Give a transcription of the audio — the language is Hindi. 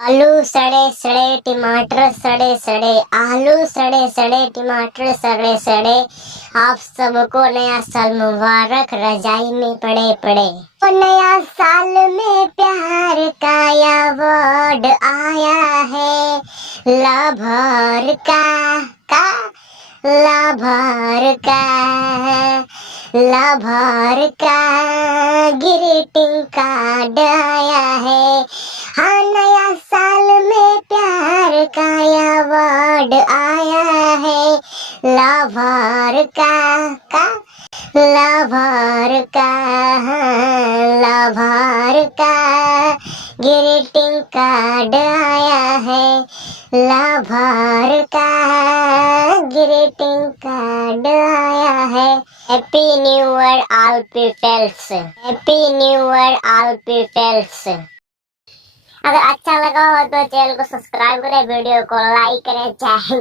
आलू सड़े सड़े टमाटर सड़े सड़े, आलू सड़े सड़े टमाटर सड़े सड़े। आप सबको नया साल मुबारक, रजाई में पड़े पड़े। तो नया साल में प्यार का अवार्ड आया है, लाभार का लाभार का लाभार का ग्रीटिंग कार्ड आया है। हाँ, नया साल में प्यार का अवार्ड आया है, लाभार का लाभार का लाभार का ग्रीटिंग कार्ड आया है, लाभार का ग्रीटिंग कार्ड आया है। Happy new year all peoples, happy new year all peoples. अगर अच्छा लगा हो तो चैनल को सब्सक्राइब करें, वीडियो को लाइक करें। जय हिंद।